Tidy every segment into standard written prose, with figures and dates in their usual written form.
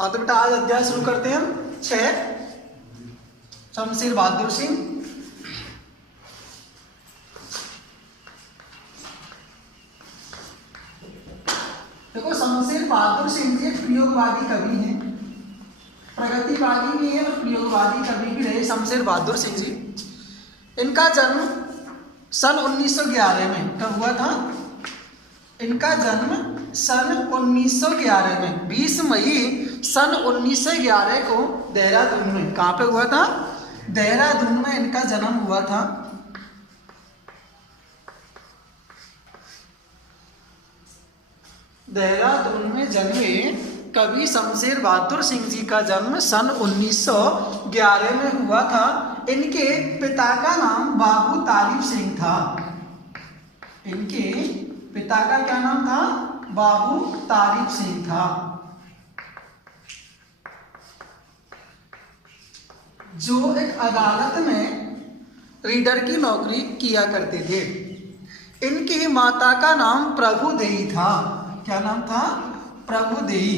हाँ तो बेटा आज अध्याय शुरू करते हैं हम 6 शमशेर बहादुर सिंह। देखो शमशेर बहादुर सिंह जी एक प्रयोगवादी कवि हैं, प्रगतिवादी भी है और प्रयोगवादी कवि भी रहे शमशेर बहादुर सिंह जी। इनका जन्म सन 1911 में कब हुआ था? इनका जन्म सन 1911 में 20 मई सन 1911 को देहरादून में, कहाँ पे हुआ था? देहरादून में इनका जन्म हुआ था। देहरादून में जन्मे कवि शमशेर बहादुर सिंह जी का जन्म सन 1911 में हुआ था। इनके पिता का नाम बाबू तालिब सिंह था। इनके पिता का क्या नाम था? बाबू तालिब सिंह था। जो एक अदालत में रीडर की नौकरी किया करते थे। इनकी माता का नाम प्रभुदेई था। क्या नाम था? प्रभुदेई।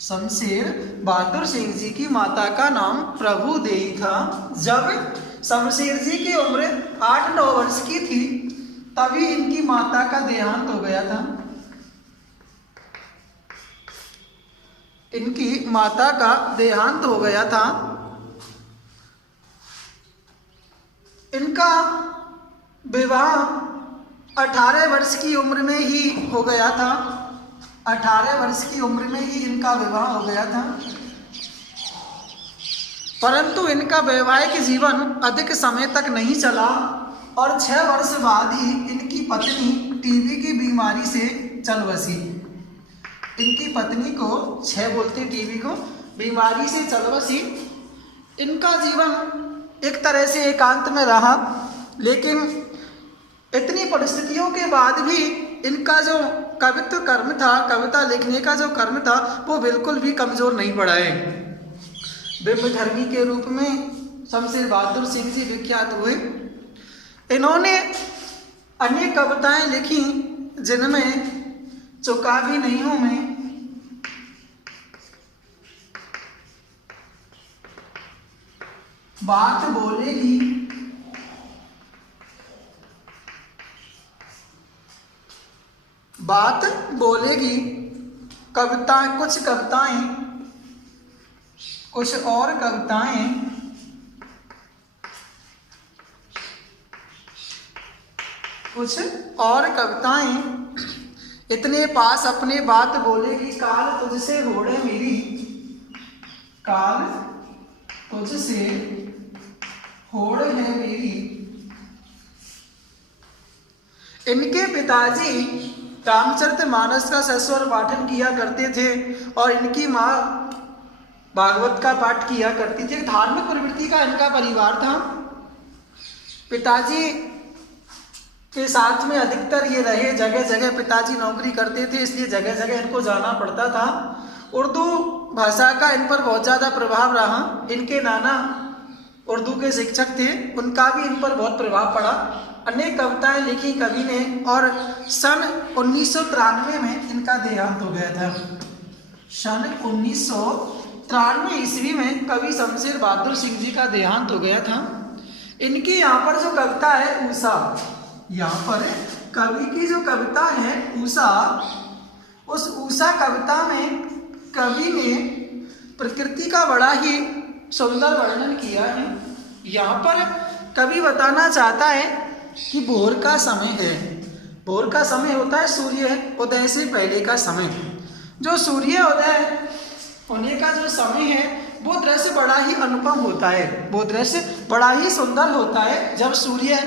शमशेर बहादुर सिंह जी की माता का नाम प्रभुदेई था। जब शमशेर जी की उम्र 8-9 वर्ष की थी तभी इनकी माता का देहांत हो गया था। इनकी माता का देहांत हो गया था। इनका विवाह 18 वर्ष की उम्र में ही हो गया था। 18 वर्ष की उम्र में ही इनका विवाह हो गया था। परंतु इनका वैवाहिक जीवन अधिक समय तक नहीं चला और 6 वर्ष बाद ही इनकी पत्नी टीबी की बीमारी से चल बसी। इनकी पत्नी को 6 बोलते टीबी को बीमारी से चल बसी। इनका जीवन एक तरह से एकांत में रहा, लेकिन इतनी परिस्थितियों के बाद भी इनका जो कवित्व कर्म था, कविता लिखने का जो कर्म था, वो बिल्कुल भी कमजोर नहीं पड़ा है। बिंबधर्मी के रूप में शमशेर बहादुर सिंह जी विख्यात हुए। इन्होंने अनेक कविताएं लिखी जिनमें चुका भी नहीं हूं मैं, बात बोलेगी, बात बोलेगी, कविताएं, कुछ कविताएं, कुछ और कविताएं, कुछ और कविताएं, इतने पास अपने बात बोलेगी, काल तुझसे होड़े मेरी, काल तुझसे होड़ है मेरी। इनके पिताजी रामचरितमानस का सस्वर पाठन किया करते थे और इनकी माँ भागवत का पाठ किया करती थी। धार्मिक प्रवृत्ति का इनका परिवार था। पिताजी के साथ में अधिकतर ये रहे, जगह जगह पिताजी नौकरी करते थे, इसलिए जगह जगह इनको जाना पड़ता था। उर्दू भाषा का इन पर बहुत ज़्यादा प्रभाव रहा। इनके नाना उर्दू के शिक्षक थे, उनका भी इन पर बहुत प्रभाव पड़ा। अनेक कविताएं लिखी कवि ने और सन 1993 में इनका देहांत हो गया था। सन 1993 ईस्वी में कवि शमशेर बहादुर सिंह जी का देहांत हो गया था। इनकी यहाँ पर जो कविता है उषा, यहाँ पर कवि की जो कविता है उषा, उस उषा कविता में कवि ने प्रकृति का बड़ा ही सुंदर वर्णन किया है। यहाँ पर कवि बताना चाहता है कि भोर का समय है। भोर का समय होता है सूर्य उदय से पहले का समय। जो सूर्य उदय होने का जो समय है वो दृश्य बड़ा ही अनुपम होता है, वो दृश्य बड़ा ही सुंदर होता है। जब सूर्य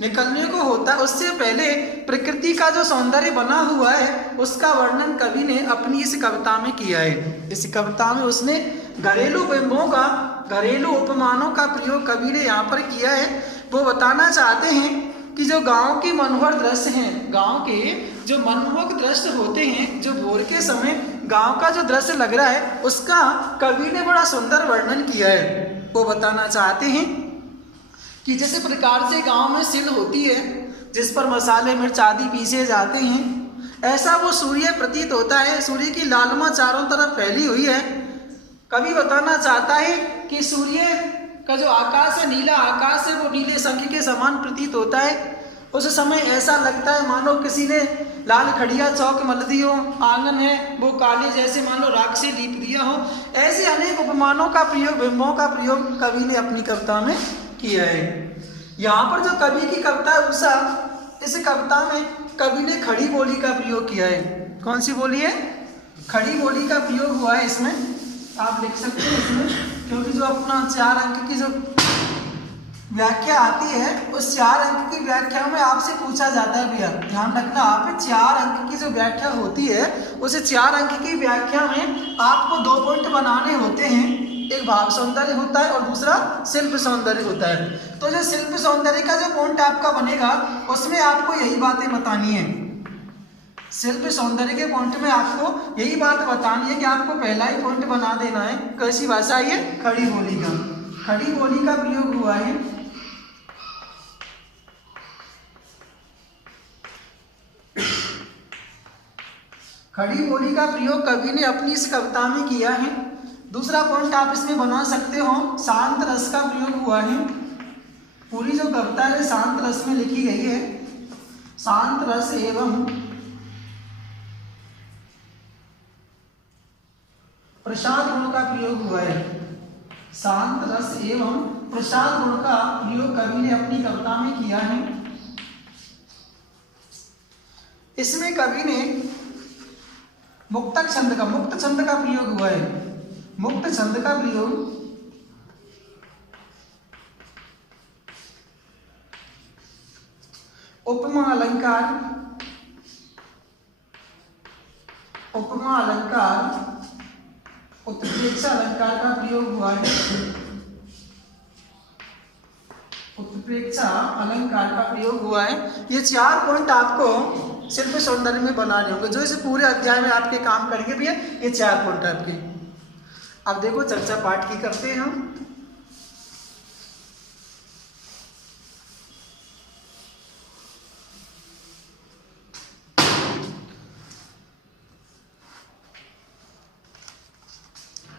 निकलने को होता है उससे पहले प्रकृति का जो सौंदर्य बना हुआ है उसका वर्णन कवि ने अपनी इस कविता में किया है। इस कविता में उसने घरेलू बिंबों का, घरेलू उपमानों का प्रयोग कवि ने यहाँ पर किया है। वो बताना चाहते हैं कि जो गांव की मनोहर दृश्य हैं, गांव के जो मनमोहक दृश्य होते हैं, जो भोर के समय गांव का जो दृश्य लग रहा है उसका कवि ने बड़ा सुंदर वर्णन किया है। वो बताना चाहते हैं कि जिस प्रकार से गांव में सिल होती है जिस पर मसाले मिर्च आदि पीसे जाते हैं, ऐसा वो सूर्य प्रतीत होता है। सूर्य की लालिमा चारों तरफ फैली हुई है। कवि बताना चाहता है कि सूर्य का जो आकाश है, नीला आकाश है, वो नीले शंख के समान प्रतीत होता है। उस समय ऐसा लगता है मानो किसी ने लाल खड़िया चौक मल दी हो, आंगन है वो काले जैसे मानो राख से लीप दिया हो। ऐसे अनेक उपमानों का प्रयोग, बिंबों का प्रयोग कवि ने अपनी कविता में किया है। यहाँ पर जो कवि की कविता है उषा, इस कविता में कवि ने खड़ी बोली का प्रयोग किया है। कौन सी बोली है? खड़ी बोली का प्रयोग हुआ है इसमें। आप लिख सकते हैं इसमें, क्योंकि जो अपना 4 अंक की जो व्याख्या आती है, उस 4 अंक की व्याख्या में आपसे पूछा जाता है, भैया ध्यान रखना, आप 4 अंक की जो व्याख्या होती है, उस 4 अंक की व्याख्या में आपको 2 पॉइंट बनाने होते हैं। एक भाव सौंदर्य होता है और दूसरा शिल्प सौंदर्य होता है। तो जो शिल्प सौंदर्य का जो पॉइंट आपका बनेगा, उसमें आपको यही बातें बतानी है। शिल्प सौंदर्य के पॉइंट में आपको यही बात बतानी है कि आपको पहला ही पॉइंट बना देना है। कैसी भाषा है? खड़ी बोली का। खड़ी बोली का प्रयोग हुआ है। खड़ी बोली का प्रयोग कवि ने अपनी इस कविता में किया है। दूसरा पॉइंट आप इसमें बना सकते हो, शांत रस का प्रयोग हुआ है। पूरी जो कविता है शांत रस में लिखी गई है। शांत रस एवं प्रसाद गुण का प्रयोग हुआ है। शांत रस एवं प्रसाद गुण का प्रयोग कवि ने अपनी कविता में किया है। इसमें कवि ने मुक्त छंद का प्रयोग हुआ है। मुक्त छंद का प्रयोग उपमा अलंकार, उत्प्रेक्षा अलंकार का प्रयोग हुआ है। उत्प्रेक्षा अलंकार का प्रयोग हुआ है। ये 4 पॉइंट आपको शिल्प सौंदर्य में बनाने होंगे, जो इस पूरे अध्याय में आपके काम करेंगे भैया। ये 4 पॉइंट आपके। अब देखो चर्चा पाठ की करते हैं हम।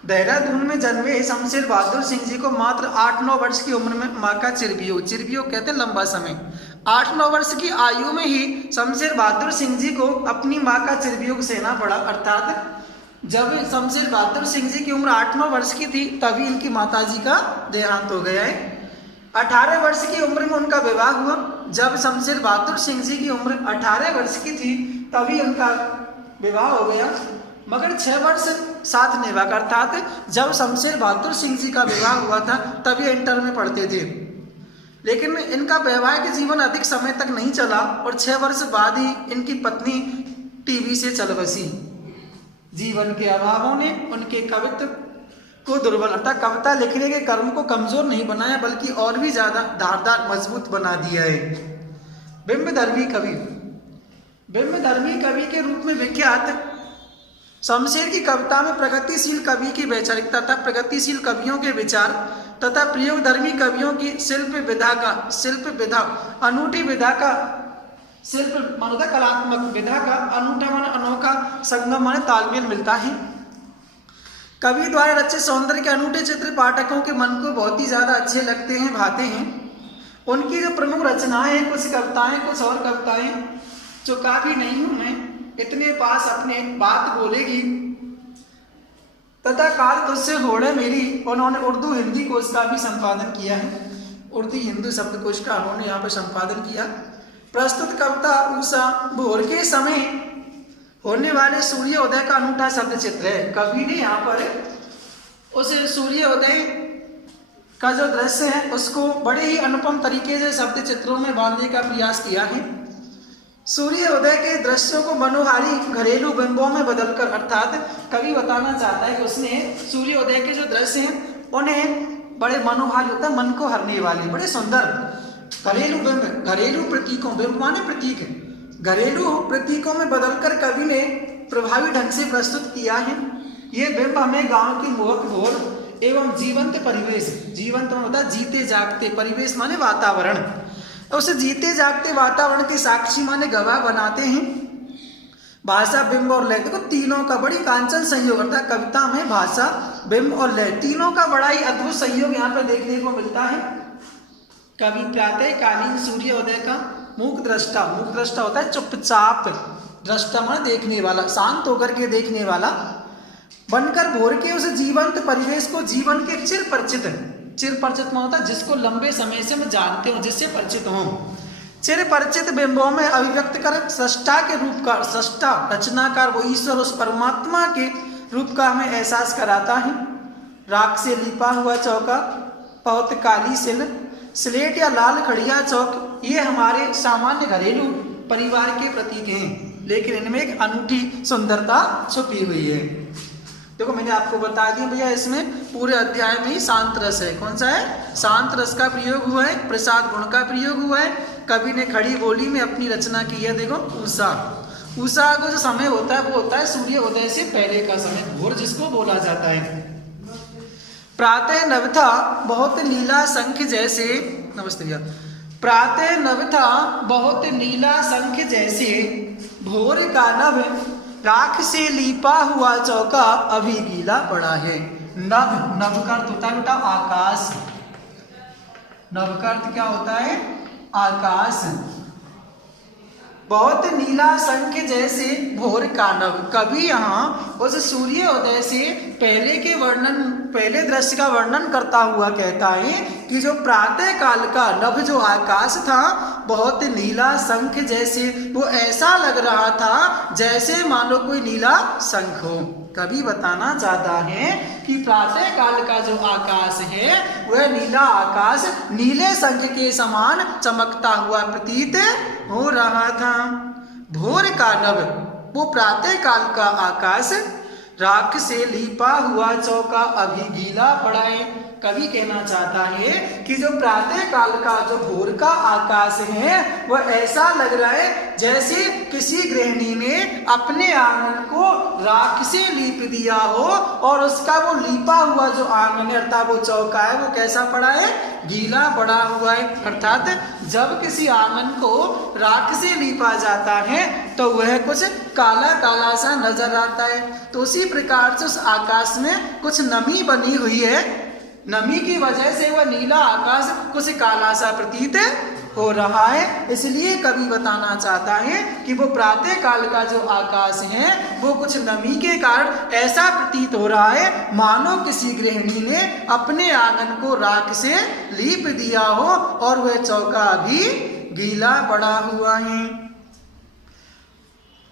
देहरादून में जन्मे शमशेर बहादुर सिंह जी को मात्र 8-9 वर्ष की उम्र में मां का चिरवियोग कहते हैं लंबा समय। 8-9 वर्ष की आयु में ही शमशेर बहादुर सिंह जी को अपनी मां का चिरवियोग सहना पड़ा। अर्थात जब शमशेर बहादुर सिंह जी की उम्र 8-9 वर्ष की थी, तभी इनकी माताजी का देहांत हो गया है। 18 वर्ष की उम्र में उनका विवाह हुआ। जब शमशेर बहादुर सिंह जी की उम्र 18 वर्ष की थी, तभी उनका विवाह हो गया। मगर 6 वर्ष साथ निभा। अर्थात जब शमशेर बहादुर सिंह जी का विवाह हुआ था, तभी इंटर में पढ़ते थे। लेकिन इनका वैवाहिक जीवन अधिक समय तक नहीं चला और 6 वर्ष बाद ही इनकी पत्नी टीबी से चल बसी। जीवन के अभावों ने उनके कवित्व को दुर्बल, अर्थात कविता लिखने के कर्म को कमजोर नहीं बनाया, बल्कि और भी ज्यादा धारदार मजबूत बना दिया है। बिंबधर्मी कवि के रूप में विख्यात शमशेर की कविता में प्रगतिशील कवि की वैचारिकता तथा प्रगतिशील कवियों के विचार तथा प्रयोगधर्मी कवियों की शिल्प विधा अनूठी विधा का शिल्प मानता कलात्मक विधा का अनूठा मान अनोखा संगम मान तालमेल मिलता है। कवि द्वारा रचित सौंदर्य के अनूठे चित्र पाठकों के मन को बहुत ही ज्यादा अच्छे लगते हैं, भाते हैं। उनकी जो प्रमुख रचनाएं हैं, कुछ कविताएं, कुछ और कविताएं जो काफी नहीं हूं मैं इतने पास अपने बात बोलेगी तथा काल तुझसे होड़े मेरी, उन्होंने उर्दू हिंदी कोश का भी संपादन किया है। उर्दू हिंदू शब्द कोश का उन्होंने यहाँ पर संपादन किया। प्रस्तुत कविता उषा भोर के समय होने वाले सूर्योदय का अनूठा शब्द चित्र है। कवि ने यहाँ पर उस सूर्योदय का जो दृश्य है उसको बड़े ही अनुपम तरीके से शब्द चित्रों में बांधने का प्रयास किया है। सूर्योदय के दृश्यों को मनोहारी घरेलू बिंबों में बदलकर, अर्थात कवि बताना चाहता है कि उसने सूर्योदय के जो दृश्य हैं उन्हें बड़े मनोहारी होता है, मन को हरने वाले, बड़े सुंदर घरेलू बिंब, घरेलू प्रतीकों, बिंब माने प्रतीक, घरेलू प्रतीकों में बदलकर कवि ने प्रभावी ढंग से प्रस्तुत किया है। ये बिंब हमें गांव की मोहक भोर एवं जीवंत परिवेश, जीवंत होता है जीते जागते, परिवेश माने वातावरण, उसे जीते जागते वातावरण के साक्षी माने गवाह बनाते हैं। भाषा, बिंब और लय, देखो तीनों का बड़ी कांचन संयोग होता है कविता में, भाषा, बिंब और लय, तीनों का बड़ा ही अद्भुत संयोग यहाँ पे देखने को मिलता है। कवि प्रातः कालीन सूर्योदय का मूक दृष्टा, मूक दृष्टा होता है चुपचाप, दृष्टा माने देखने वाला, शांत होकर के देखने वाला, बनकर भोर के उस जीवंत परिवेश को जीवन के चिर परिचित में होता है जिसको लंबे समय से हम जानते हो, जिससे परिचित हो, चिर परिचित बिंबों में अभिव्यक्त कर सृष्टा के रूप का, सृष्टा रचनाकार वो ईश्वर उस परमात्मा के रूप का हमें एहसास कराता है। राख से लिपा हुआ चौका, बहुत काली सिल, स्लेट या लाल खड़िया चौक, ये हमारे सामान्य घरेलू परिवार के प्रतीक हैं, लेकिन इनमें एक अनूठी सुंदरता छुपी हुई है। देखो मैंने आपको बता दिया भैया, इसमें पूरे अध्याय में ही शांत रस है। कौन सा है? शांत रस का प्रयोग हुआ है, प्रसाद गुण का प्रयोग हुआ है। कवि ने खड़ी बोली में अपनी रचना की है। देखो उषा, उषा का जो समय होता है वो होता है सूर्योदय से पहले का समय, भोर जिसको बोला जाता है। प्रातः नभथा बहुत नीला शंख जैसे, नमस्ते भैया, प्रातः नभथा बहुत नीला शंख जैसे, भोर का नभ राख से लीपा हुआ चौका अभी गीला पड़ा है। नभ, नभ का अर्थ होता है बेटा आकाश, नभ का अर्थ क्या होता है? आकाश। बहुत नीला शंख जैसे भोर का नभ, कवि यहाँ उस सूर्योदय से पहले के वर्णन, पहले दृश्य का वर्णन करता हुआ कहता है कि जो प्रातः काल का नभ जो आकाश था बहुत नीला शंख जैसे, वो ऐसा लग रहा था जैसे मानो कोई नीला शंख हो। कवि बताना चाहता है कि प्रातः काल का जो आकाश है वह नीला आकाश नीले शंख के समान चमकता हुआ प्रतीत हो रहा था। भोर का नभ, वो प्रातः काल का आकाश, राख से लीपा हुआ चौका अभी गीला पड़ा है। कवि कहना चाहता है कि जो प्रातः काल का जो भोर का आकाश है वह ऐसा लग रहा है जैसे किसी गृहिणी ने अपने आंगन को राख से लीप दिया हो और उसका वो लीपा हुआ जो आंगन है अर्थात वो चौका है वो कैसा पड़ा है? गीला पड़ा हुआ है। अर्थात जब किसी आंगन को राख से लीपा जाता है तो वह कुछ काला काला सा नजर आता है। तो उसी प्रकार से उस आकाश में कुछ नमी बनी हुई है, नमी की वजह से वह नीला आकाश कुछ काला सा प्रतीत हो रहा है। इसलिए कवि बताना चाहता है कि वो प्रातः काल का जो आकाश है वो कुछ नमी के कारण ऐसा प्रतीत हो रहा है मानो किसी गृहिणी ने अपने आंगन को राख से लीप दिया हो और वह चौका भी गीला पड़ा हुआ है।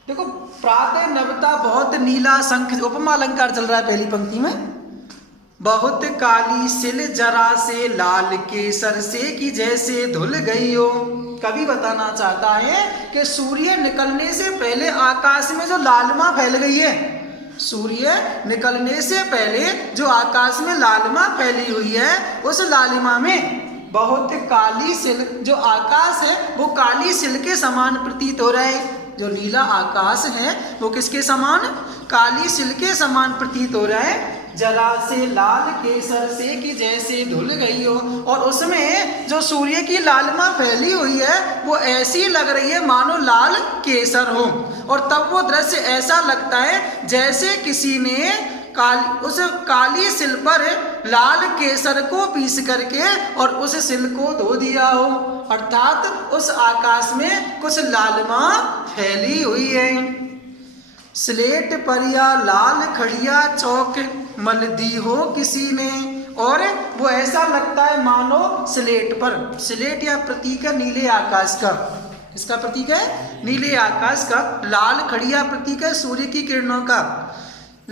देखो प्रातः नभता बहुत नीला शंख, उपमा अलंकार चल रहा है पहली पंक्ति में। बहुत काली सिल जरा से लाल केसर से कि जैसे धुल गई हो। कवि बताना चाहता है कि सूर्य निकलने से पहले आकाश में जो लालिमा फैल गई है, सूर्य निकलने से पहले जो आकाश में लालिमा फैली हुई है उस लालिमा में बहुत काली सिल, जो आकाश है वो काली सिल के समान प्रतीत हो रहा है। जो नीला आकाश है वो किसके समान? काली सिल के समान प्रतीत हो रहा है। जरा से लाल केसर से कि जैसे धुल गई हो, और उसमें जो सूर्य की लालिमा फैली हुई है वो ऐसी लग रही है मानो लाल केसर हो। और तब वो दृश्य ऐसा लगता है जैसे किसी ने उस काली सिल पर लाल केसर को पीस करके और उस सिल को धो दिया हो। अर्थात उस आकाश में कुछ लालिमा फैली हुई है। स्लेट पर या लाल खड़िया चौक मल दी हो किसी ने, और वो ऐसा लगता है मानो स्लेट पर, स्लेट या प्रतीक है नीले आकाश का, इसका प्रतीक है नीले आकाश का, लाल खड़िया प्रतीक है सूर्य की किरणों का।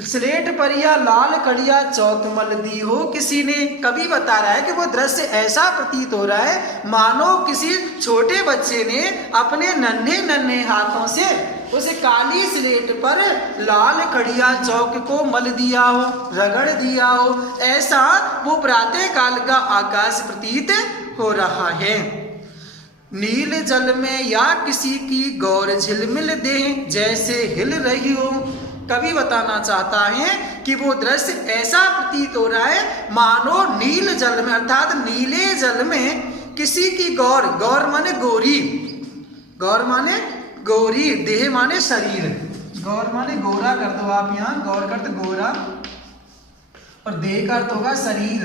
स्लेट पर या लाल खड़िया चौक मल दी हो किसी ने। कवि बता रहा है कि वो दृश्य ऐसा प्रतीत हो रहा है मानो किसी छोटे बच्चे ने अपने नन्हे नन्हे हाथों से उस काली स्लेट पर लाल खड़िया चौक को मल दिया हो, रगड़ दिया हो। ऐसा वो प्रातः काल का आकाश प्रतीत हो रहा है। नील जल में या किसी की गौर झिलमिल दे जैसे हिल रही हो। कवि बताना चाहता है कि वो दृश्य ऐसा प्रतीत हो रहा है मानो नील जल में, अर्थात नीले जल में किसी की गौर, गौर माने गोरी, गौर माने गौरी, देह माने शरीर, गौर माने गोरा कर दो आप यहाँ, गौर कर दो गोरा, और देह का अर्थ होगा शरीर।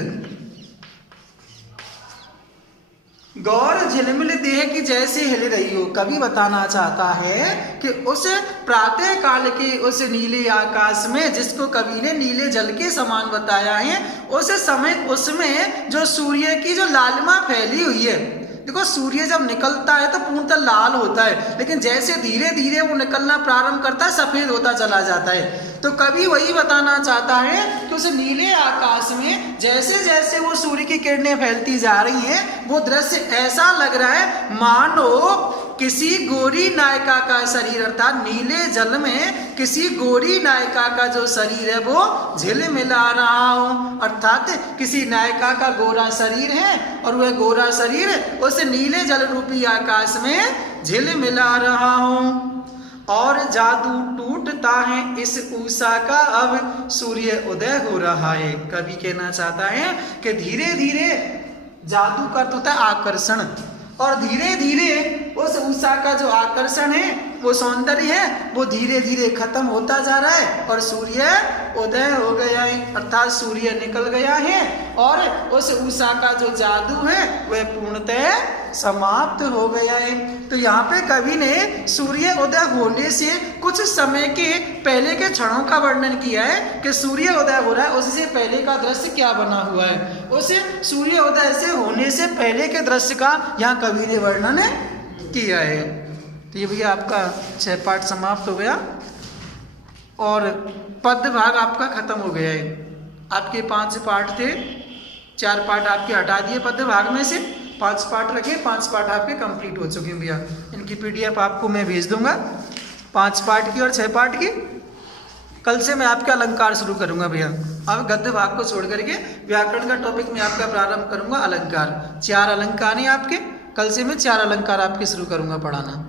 गौर झिलमिल देह की जैसे हिल रही हो। कवि बताना चाहता है कि उस प्रातः काल के उस नीले आकाश में, जिसको कवि ने नीले जल के समान बताया है, उस समय उसमें जो सूर्य की जो लालिमा फैली हुई है। देखो सूर्य जब निकलता है तो पूर्णतः लाल होता है, लेकिन जैसे धीरे धीरे वो निकलना प्रारंभ करता है सफेद होता चला जाता है। तो कवि वही बताना चाहता है कि उस नीले आकाश में जैसे जैसे वो सूर्य की किरणें फैलती जा रही हैं, वो दृश्य ऐसा लग रहा है मानो किसी गोरी नायिका का शरीर, अर्थात नीले जल में किसी गोरी नायिका का जो शरीर है वो झिलमिला रहा हो। अर्थात किसी नायिका का गोरा शरीर है और वह गोरा शरीर उस नीले जल रूपी आकाश में झिलमिला रहा हो। और जादू टूटता है इस उषा का, अब सूर्य उदय हो रहा है। कवि कहना चाहता है कि धीरे धीरे जादू का अर्थ होता है आकर्षण, और धीरे धीरे उस उषा का जो आकर्षण है, वो सौंदर्य है, वो धीरे धीरे खत्म होता जा रहा है और सूर्य उदय हो गया है, अर्थात सूर्य निकल गया है और उस उषा का जो जादू है वह पूर्णतः समाप्त हो गया है। तो यहाँ पे कवि ने सूर्य उदय होने से कुछ समय के पहले के क्षणों का वर्णन किया है कि सूर्य उदय हो रहा है, उससे पहले का दृश्य क्या बना हुआ है। उस सूर्य उदय से होने से पहले के दृश्य का यहाँ कवि ने वर्णन किया है। तो ये भैया आपका 6 पाठ समाप्त हो गया और पद्य भाग आपका खत्म हो गया है। आपके 5 पाठ थे, 4 पाठ आपके हटा दिए पद्य भाग में से, 5 पाठ रखे, 5 पाठ आपके कंप्लीट हो चुके हैं भैया। इनकी PDF आपको मैं भेज दूंगा, 5 पाठ की और 6 पाठ की। कल से मैं आपका अलंकार शुरू करूंगा भैया। अब गद्य भाग को छोड़ करके व्याकरण का टॉपिक मैं आपका प्रारंभ करूंगा अलंकार। 4 अलंकार हैं आपके, कल से मैं 4 अलंकार आपके शुरू करूंगा पढ़ाना।